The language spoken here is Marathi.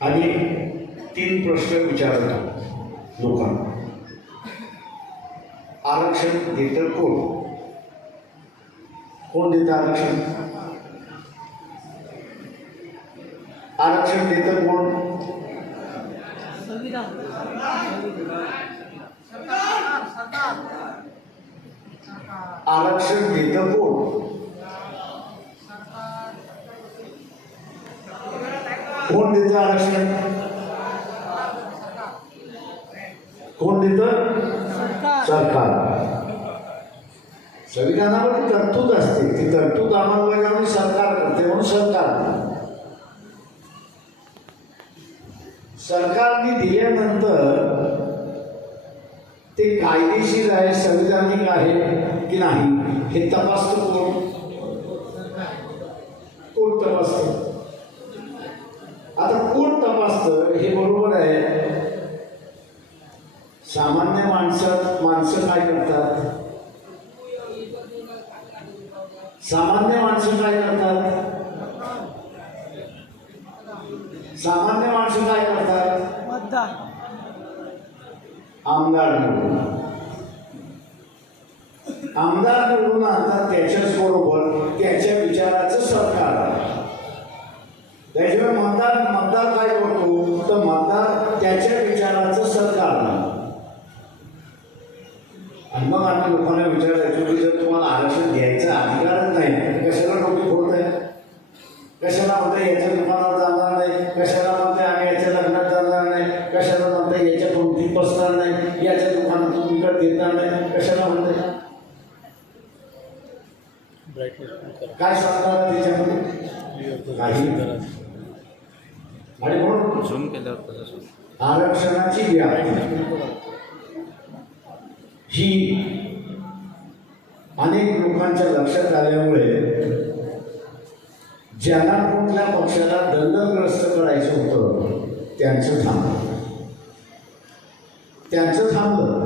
आणि तीन प्रश्न विचारतो लोकांना. आरक्षण देतं कोण? कोण देतं आरक्षण? आरक्षण देतं कोण? आरक्षण देतं कोण? कोण देत आरक्षण? कोण देतं? सरकार. संविधानामध्ये तरतूद असते. ती तरतूद अंमलबजावणी सरकार करते म्हणून सरकार. सरकारने दिल्यानंतर ते कायदेशीर आहे संविधानिक आहे की नाही हे तपासतो कोण? कोण तपासतो आता कोण तपासतं हे बरोबर आहे सामान्य माणसं माणसं काय करतात? सामान्य माणसं काय करतात? सामान्य माणसं काय करतात? आमदार निवडून आमदार निवडून आणतात त्याच्याच बरोबर त्याच्या विचाराचं सरकार. त्याच्यामुळे मतदार मतदार काय करतो तर मतदार त्याच्या विचाराचं आणि मग आम्ही लोकांना विचारायचो की जर तुम्हाला आरक्षण घ्यायचा अधिकारच नाही कशाला डोके फोडत आहे कशाला म्हणते याच्या दुकानावर जाणार नाही? कशाला म्हणते आम्ही याच्या लग्नात जाणार नाही? कशाला म्हणते याच्या कोणती बसणार नाही? याच्या दुकानातून विकत घेणार नाही? कशाला म्हणते काय सांगणार त्याच्यामध्ये? काही आणि म्हणून आरक्षणाची व्याप्ती. ही अनेक लोकांच्या लक्षात आल्यामुळे ज्यांना कुठल्या पक्षाला दंडग्रस्त करायचं होतं त्यांचं थांबलं. त्यांचं थांबलं.